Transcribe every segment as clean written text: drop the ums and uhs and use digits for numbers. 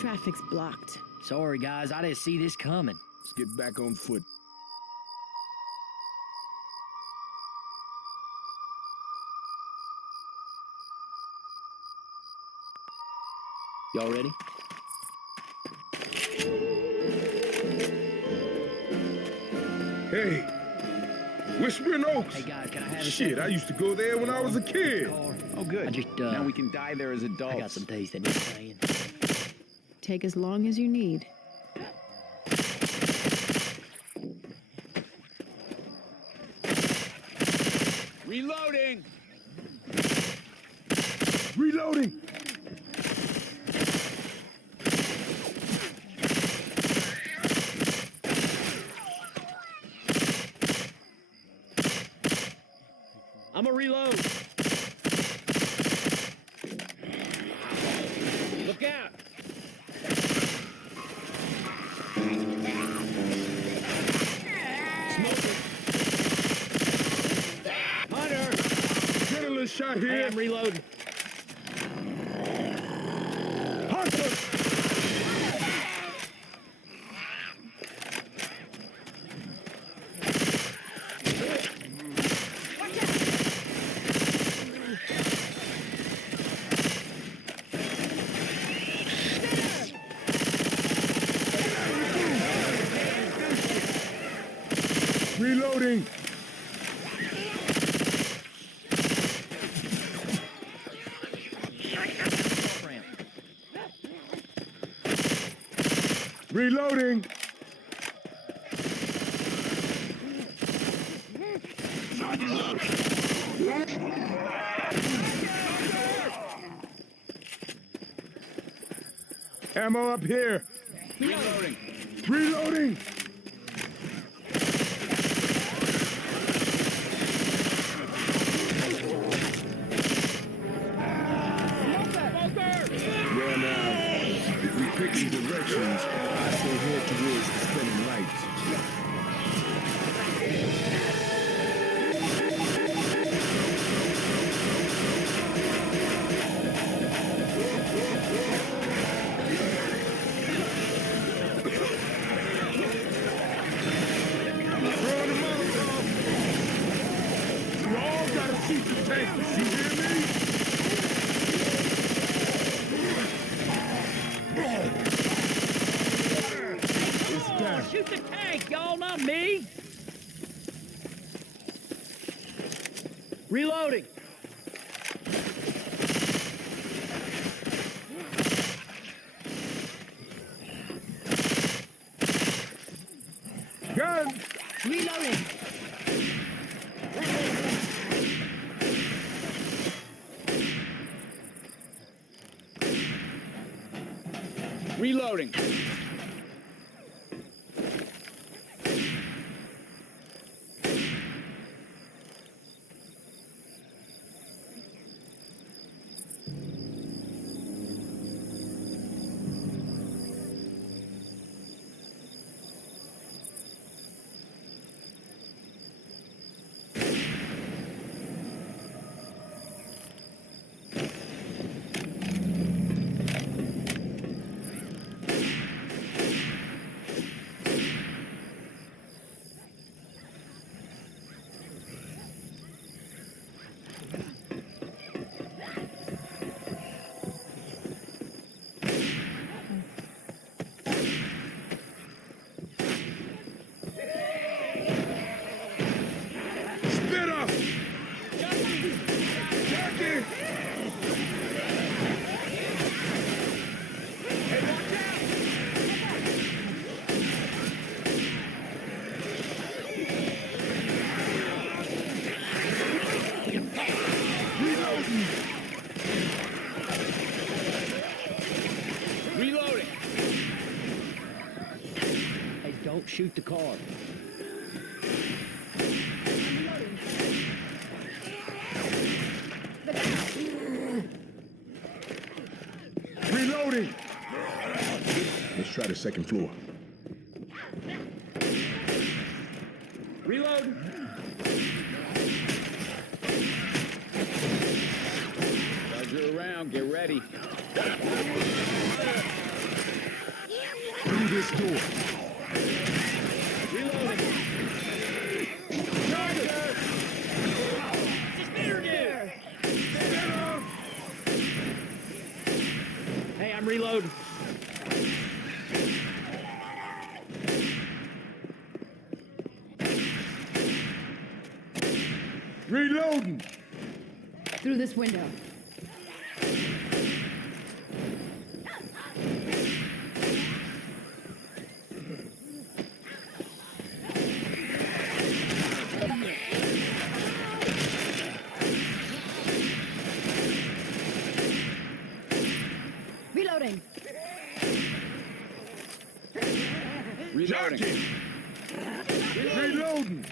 Traffic's blocked. Sorry, guys, I didn't see this coming. Let's get back on foot. Y'all ready? Hey, Whispering Oaks. Hey, guys, can I have a Shit, second? I used to go there when I was a kid. Car. Oh, good. I just, now we can die there as adults. I got some days that need saying. Take as long as you need. Reloading! Reloading! I'ma reload. Look out! Smoker! Hunter! Adrenaline shot Hey, here. I'm reloading. Hunter! Reloading! Reloading! Ammo up here! Reloading! Reloading! Well now, if we picking directions, I say head towards the spinning lights. Throw the Molotov! You all gotta shoot the tankers, you hear me? It's down. Shoot the tank, y'all, not me! Reloading! Gun! Reloading! Reloading! Spit up! Jackie! Reloading! Reloading! Hey, don't shoot the car. Reloading! Let's try the second floor. Reload! Guys are around, get ready. this door. Reloading. Charger! Spinner there. Hey, I'm reloading. Reloading! Through this window. Reloading. Reloading. Jockey! Reloading!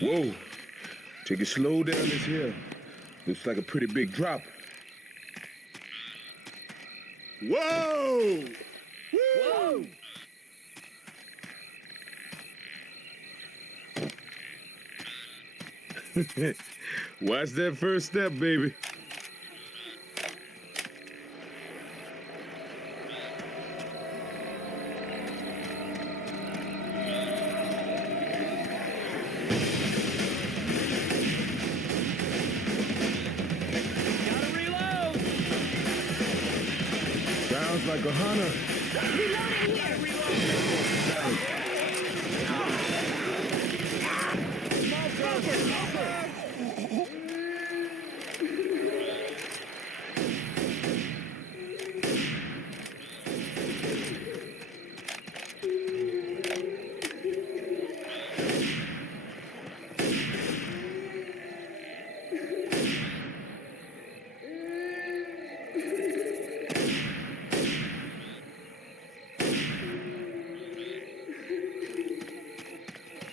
Whoa. Take it slow down this hill. Looks like a pretty big drop. Whoa! Whoa! Watch that first step, baby. Gotta reload. Sounds like a hunter. Reloading here.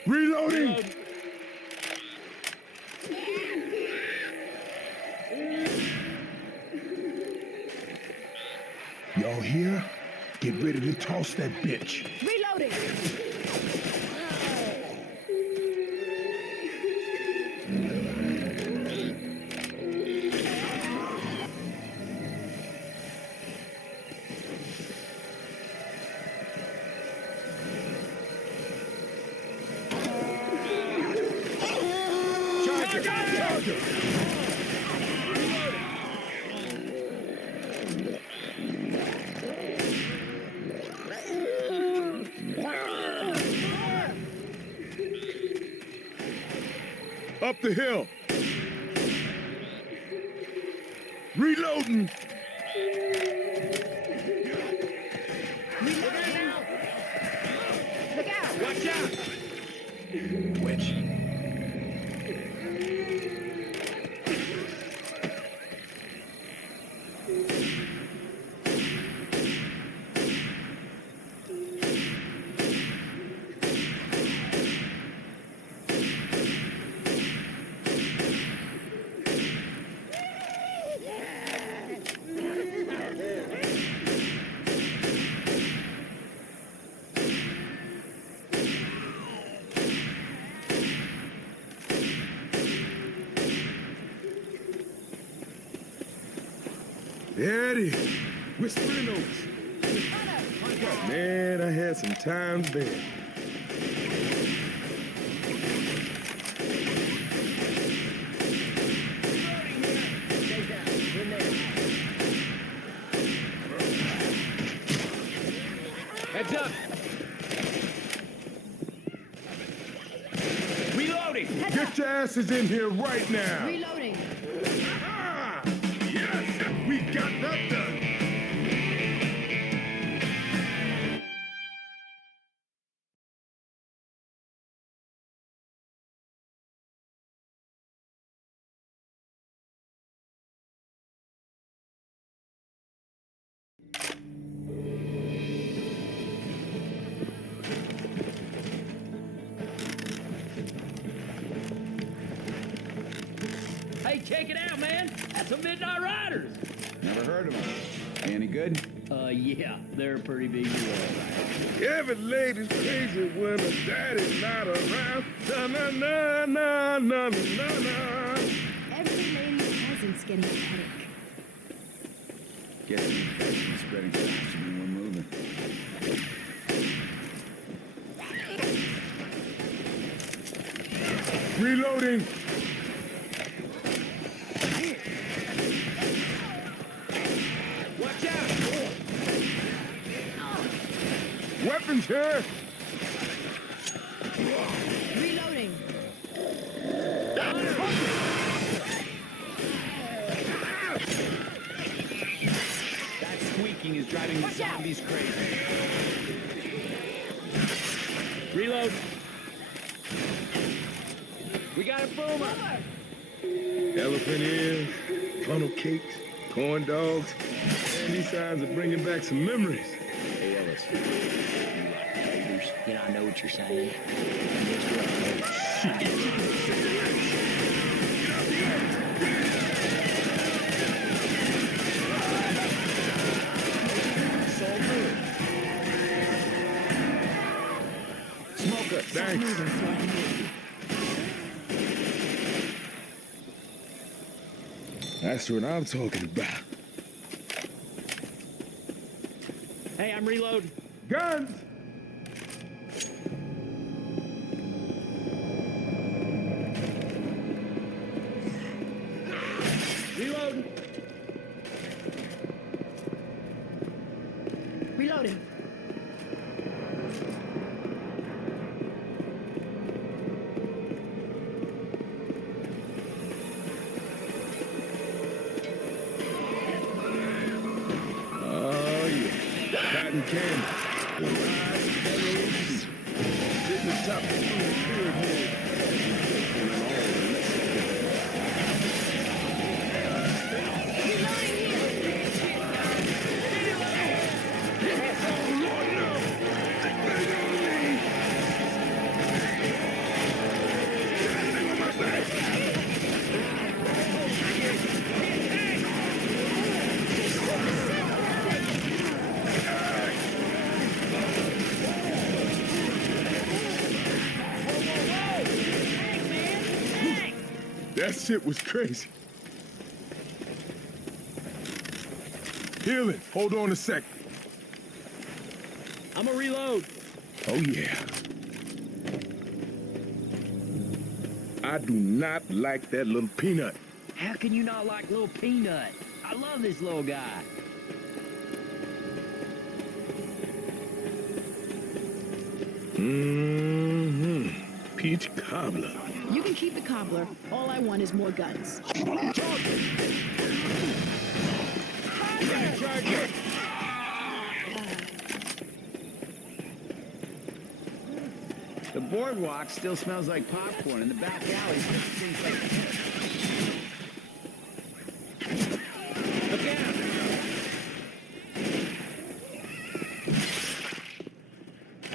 Reloading! Y'all here? Get ready to toss that bitch. Reloading. Charger! Up the hill. Reloading. Look out. Watch out. Which? There it is. Whispering Oaks. Man, I had some times there. Stay down. In there. Heads up. Reloading. Get your asses in here right now. Reloading. Ah, yes, we got that done. Hey, check it out, man. That's some Midnight Riders. Never heard of them. Any good? Yeah, they're a pretty big deal. Every lady's crazy when her daddy's not around. Na na na na na na na. Every lady's cousin's getting a headache. Guess these guys have been spreading faster than we're moving. Reloading! Watch out! Weapons here! Reloading. That squeaking is driving the zombies crazy. Reload. We got a boomer. Elephant ears, funnel cakes, corn dogs. Man, these signs are bringing back some memories. Hey, Ellis. You like taters? You know, I know what you're saying. And guess what? Smoker, thanks. That's what I'm talking about. Hey, I'm reloading. Guns! Reloading. Reloading. Oh, yeah. Cotton candy. The rise of LOC. Sitting atop the pyramid. That shit was crazy. Healing. Hold on a sec. I'm a reload. Oh, yeah. I do not like that little peanut. How can you not like Little Peanut? I love this little guy. Mm-hmm. Peach cobbler. You can keep the cobbler. All I want is more guns. The boardwalk still smells like popcorn, and the back alley stinks like Look out!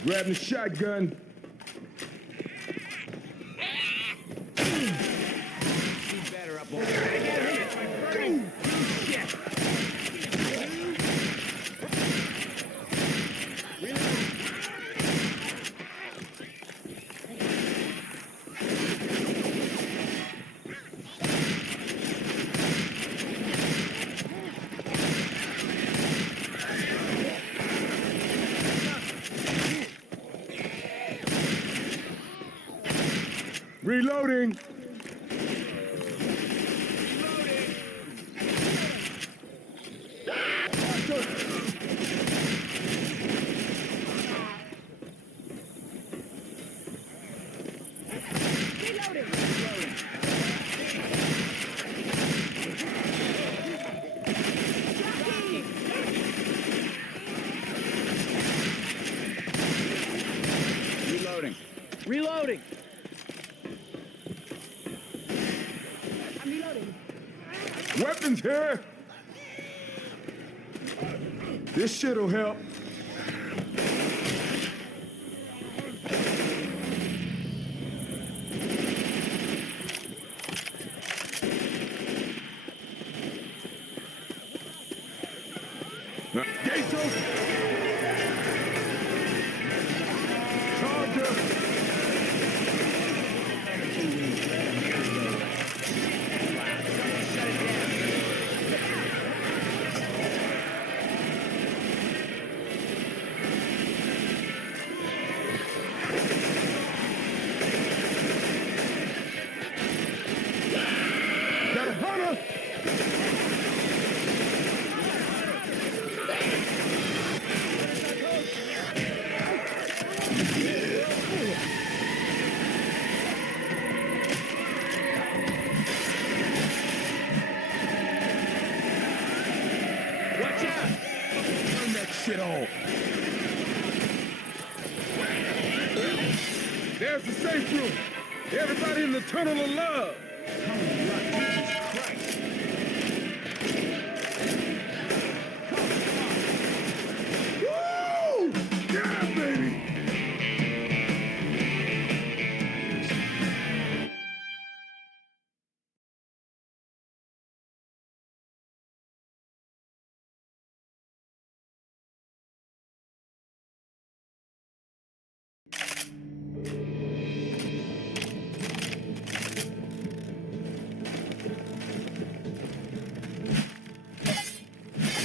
Grabbing the shotgun. He's better up over there. Reloading. reloading. Reloading. I'm reloading. Weapons here. This shit'll help. Now, gates open. Charger. safe room. Everybody in the tunnel of love. Jesus Christ. Woo! Yeah, baby.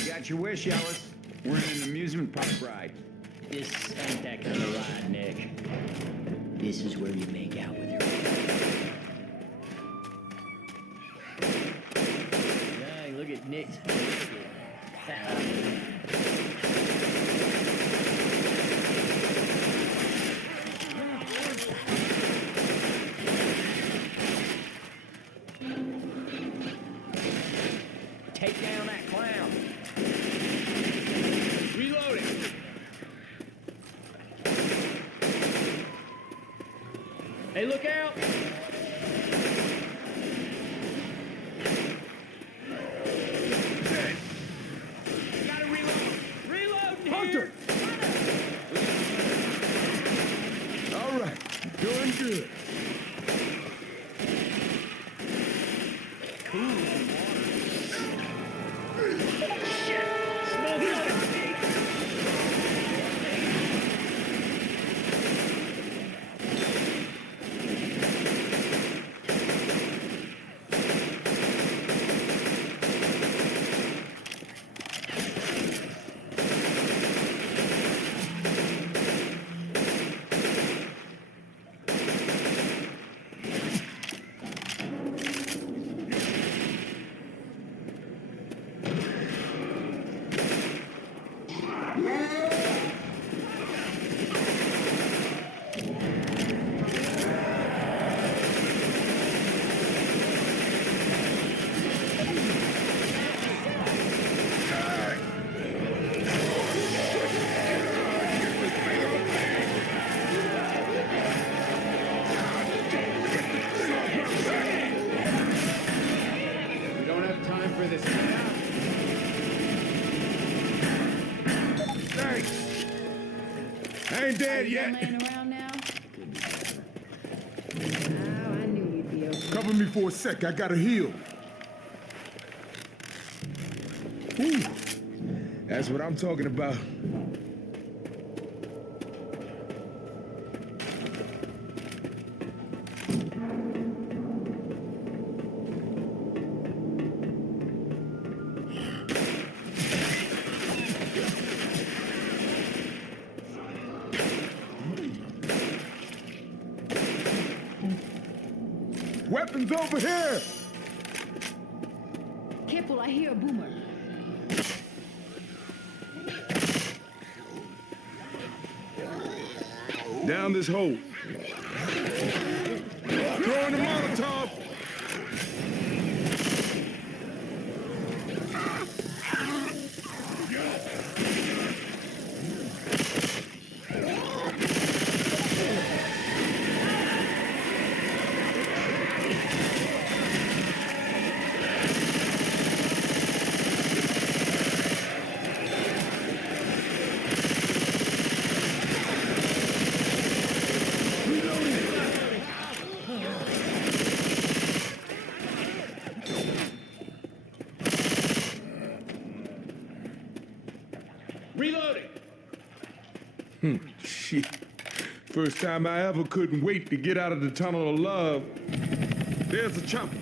You got your wish, Ellis. We're in an amusement park ride. This ain't that kind of ride, Nick. This is where you make out with your Dang, look at Nick's Take down that clown. Reloading. Hey, look out! Dead. Gotta reload! Reload here! Hunter. All right. Doing good. We don't have time for this. Thanks. I ain't dead You yet. laying around now? Oh, I knew you'd be okay. Cover me for a sec. I gotta heal. Ooh, that's what I'm talking about. Weapons over here! Careful, I hear a boomer. Down this hole. Throwing the Molotov. Reloading! Shit. First time I ever couldn't wait to get out of the tunnel of love. There's a chopper.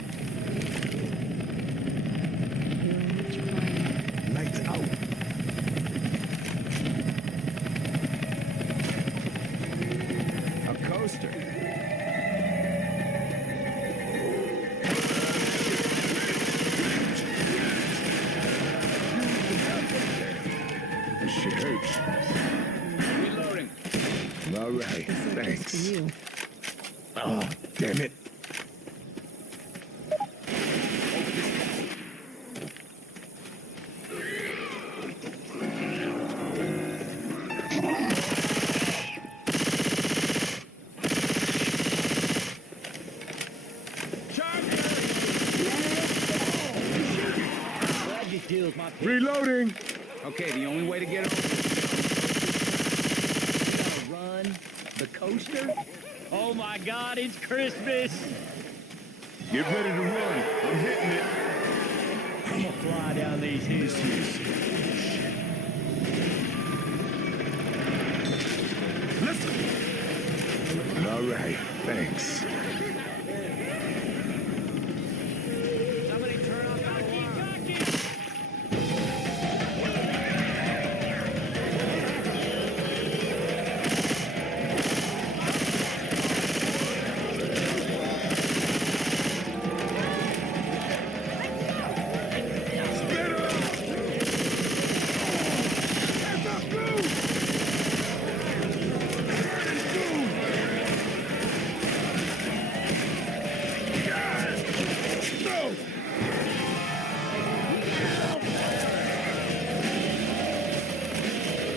Lights out. A coaster. This shit hurts. Reloading. All right, Just for thanks. you. Oh, damn it. feels my pit. Reloading. Okay, the only way to get over Run the coaster? Oh my God, it's Christmas! Get ready to run. I'm hitting it. I'm gonna fly down these hills. Listen. All right, thanks. Somebody turn off that alarm.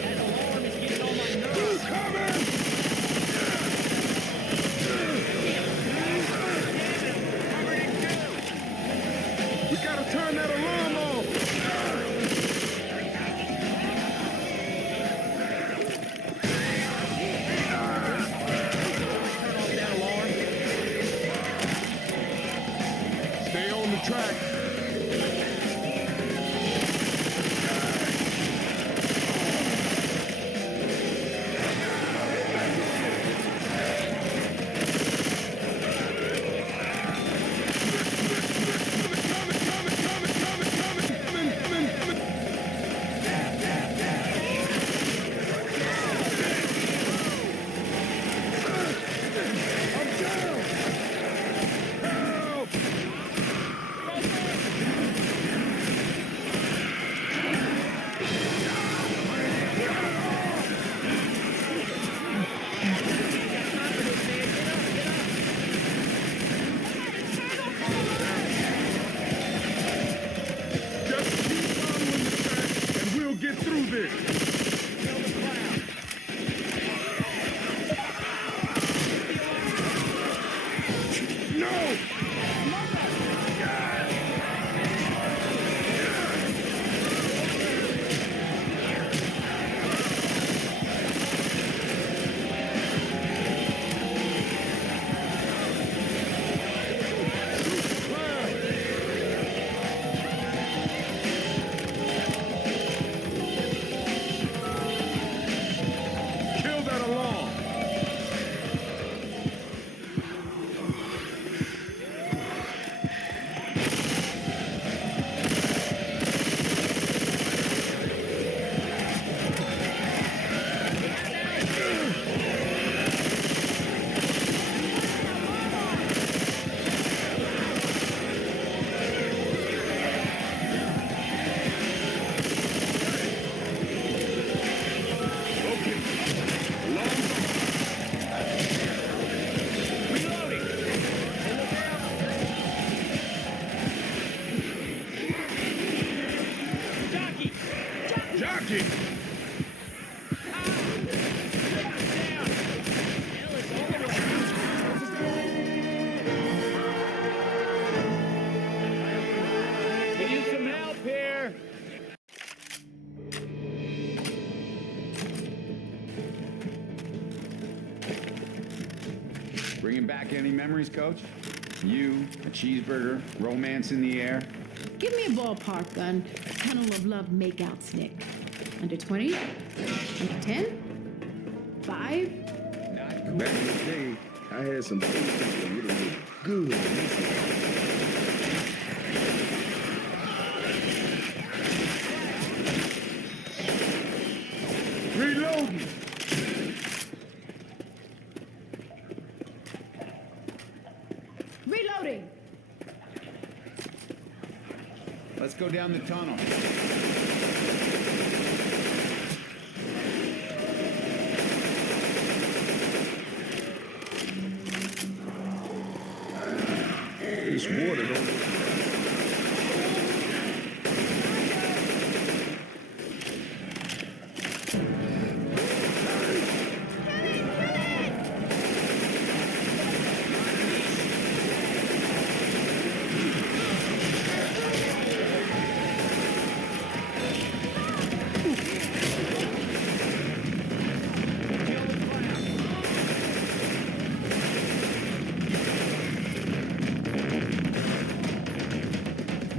That alarm is getting on my nerves. We gotta turn that alarm off. Turn off that alarm. Stay on the track. Just keep following the track and we'll get through this. No! Kill that alarm! Okay. Alarm's Reloading. Hey, look out. Jockey. on. Jockey! Ellis, all the way. We need some help here. Bringing back any memories, Coach? You, a cheeseburger, romance in the air. Give me a ballpark gun. Tunnel of Love makeout snick. Under 20? Under 10? 5? Not cool. Back in the day, I had some food that would have looked good. Reloading! Reloading! Let's go down the tunnel. This water don't...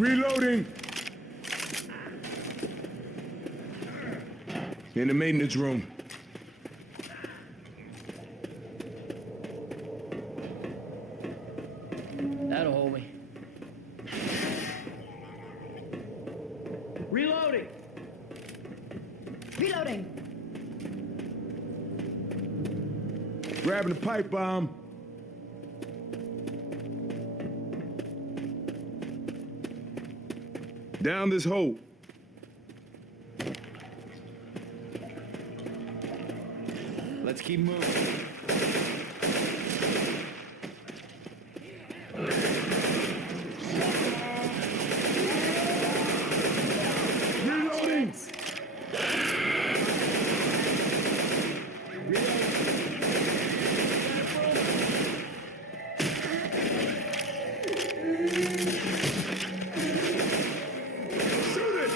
Reloading. In the maintenance room. That'll hold me. Reloading! Reloading. Grabbing the pipe bomb. Down this hole. Let's keep moving. Reloading. Shoot it.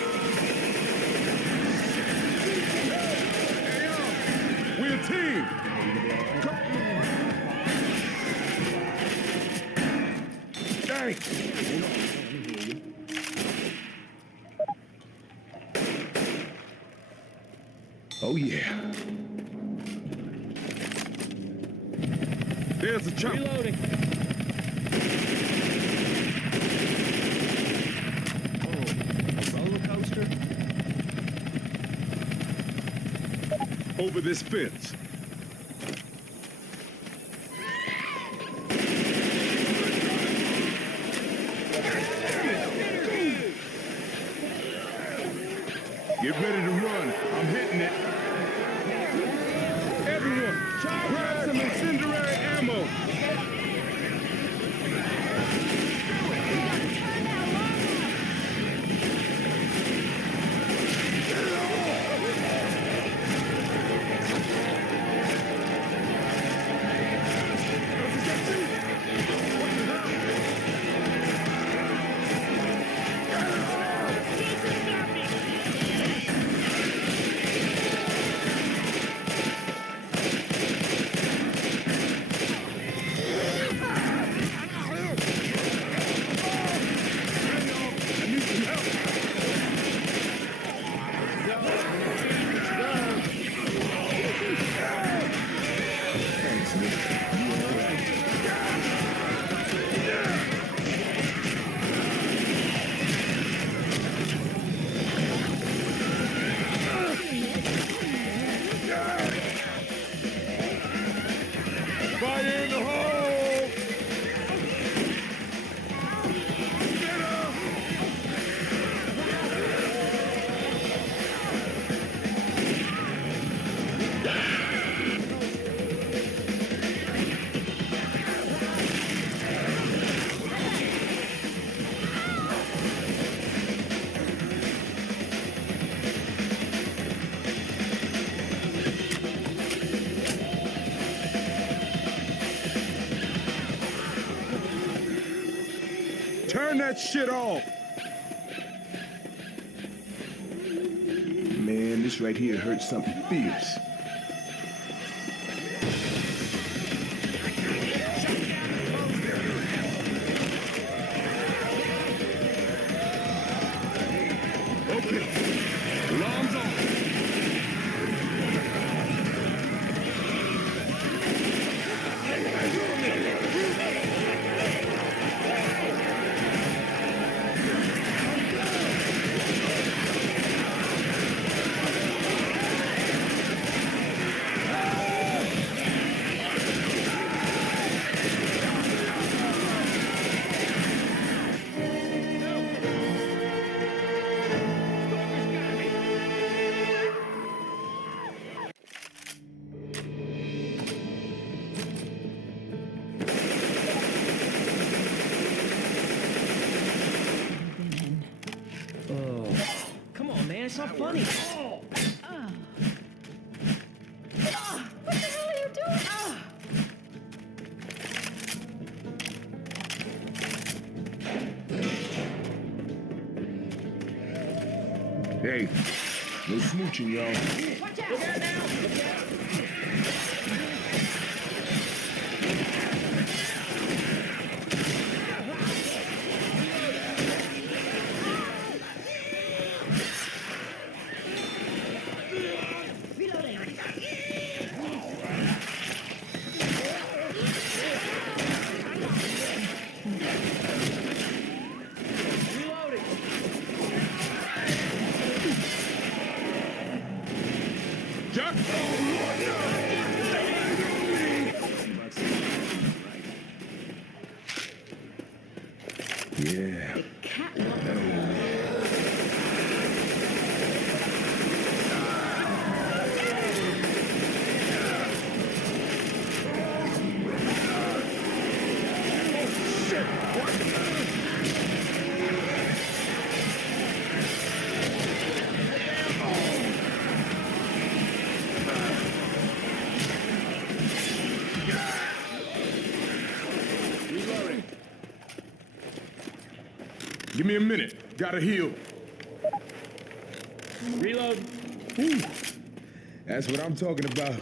Hey, yo, we're a team. Thanks. Oh, yeah. There's a chopper. Reloading! Oh, a roller coaster? Over this fence. Get ready to run. I'm hitting it. Everyone, grab some incendiary ammo. Fire in the hole! Get up! Turn that shit off! Man, this right here hurts something fierce. Okay, alarm's on. Come on, man, it's not funny. Oh. What the hell are you doing? Hey, no smooching, y'all. Watch out! Look out now! Look out! Yeah. The catwalk. Reloading. Give me a minute. Gotta heal. Reload. Ooh. That's what I'm talking about.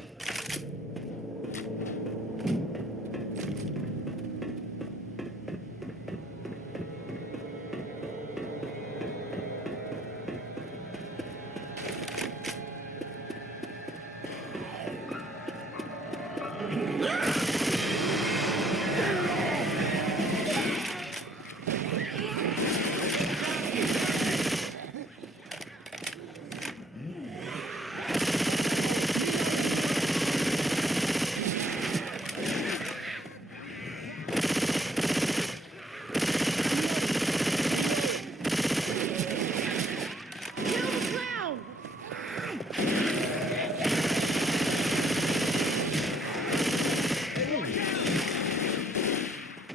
Kill the clown!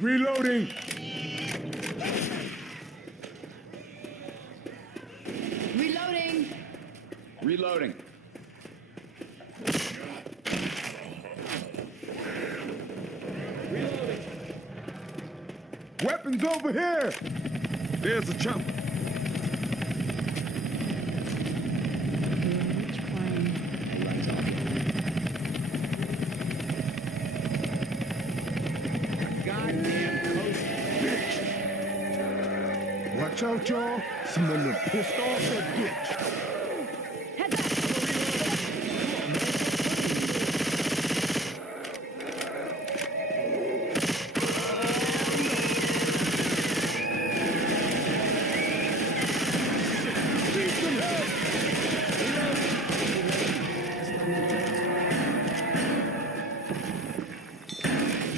Reloading. Reloading! Reloading. Weapons over here. There's a chopper. Which one? Runs off. Goddamn coast. Watch out, y'all. Someone done pissed off that bitch. Head back!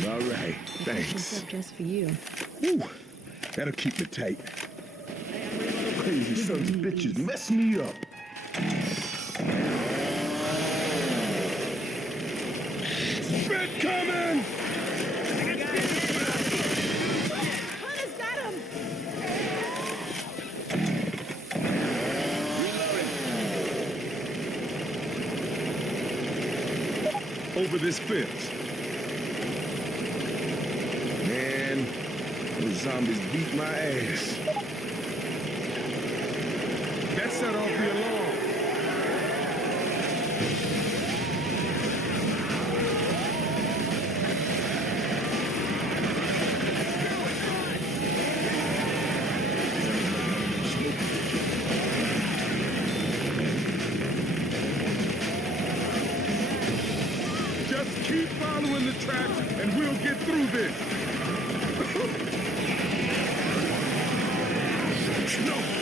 All right, This thanks. up just for you. Ooh, that'll keep me tight. Crazy sons of bitches mess me up. Spit coming! Hunter's got him! Over this fence. Man, those zombies beat my ass. That set off the alarm. Just keep following the tracks and we'll get through this. No!